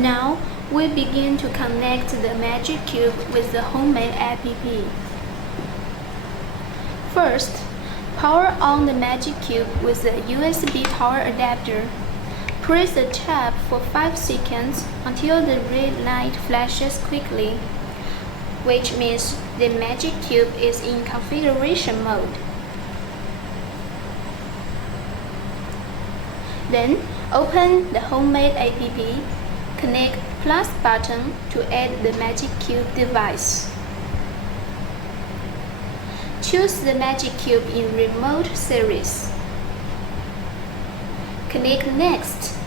Now, we begin to connect the Magic Cube with the homemade app. First, power on the Magic Cube with the USB power adapter. Press the tab for 5 seconds until the red light flashes quickly, which means the Magic Cube is in configuration mode. Then, open the homemade app. Connect plus button to add the Magic Cube device. Choose the Magic Cube in Remote Series. Connect Next.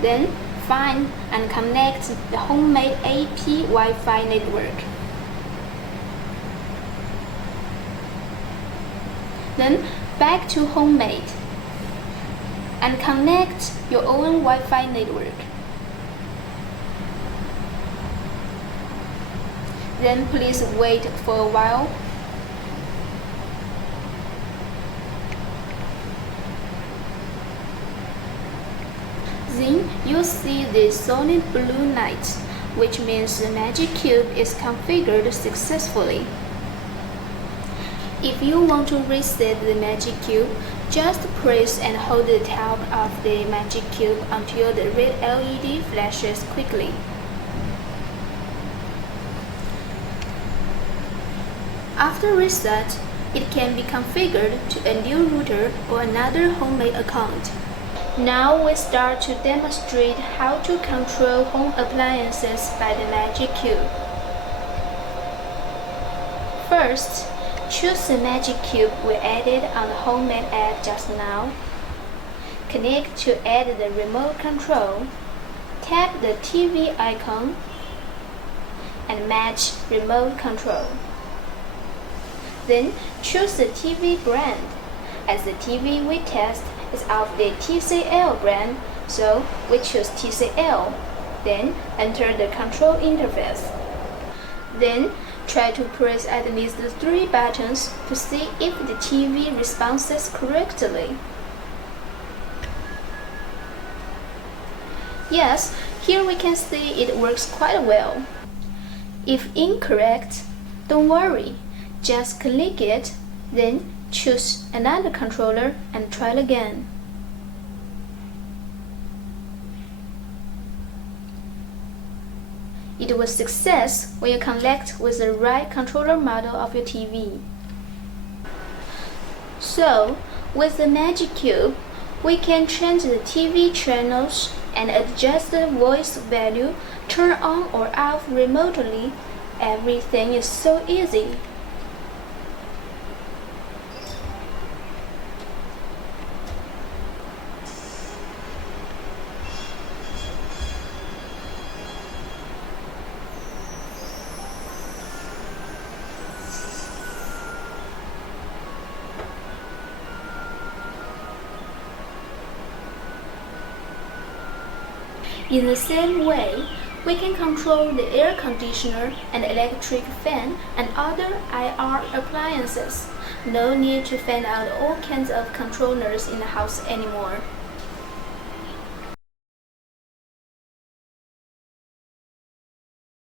Then, find and connect the homemade AP Wi-Fi network. Then, back to homemade and connect your own Wi-Fi network. Then please wait for a while. Then you'll see the solid blue light, which means the Magic Cube is configured successfully. If you want to reset the Magic Cube, just press and hold the top of the Magic Cube until the red LED flashes quickly. After reset, it can be configured to a new router or another homemade account. Now we start to demonstrate how to control home appliances by the Magic Cube. First, choose the Magic Cube we added on the homemade app just now. Connect to add the remote control. Tap the TV icon and match remote control. Then choose the TV brand. As the TV we test is of the TCL brand, so we choose TCL. Then enter the control interface. Then try to press at least 3 buttons to see if the TV responds correctly. Yes, here we can see it works quite well. If incorrect, don't worry. Just click it, then choose another controller and try it again. It was a success when you connect with the right controller model of your TV. So, with the Magic Cube, we can change the TV channels and adjust the voice value, turn on or off remotely. Everything is so easy. In the same way, we can control the air conditioner and electric fan and other IR appliances. No need to find out all kinds of controllers in the house anymore.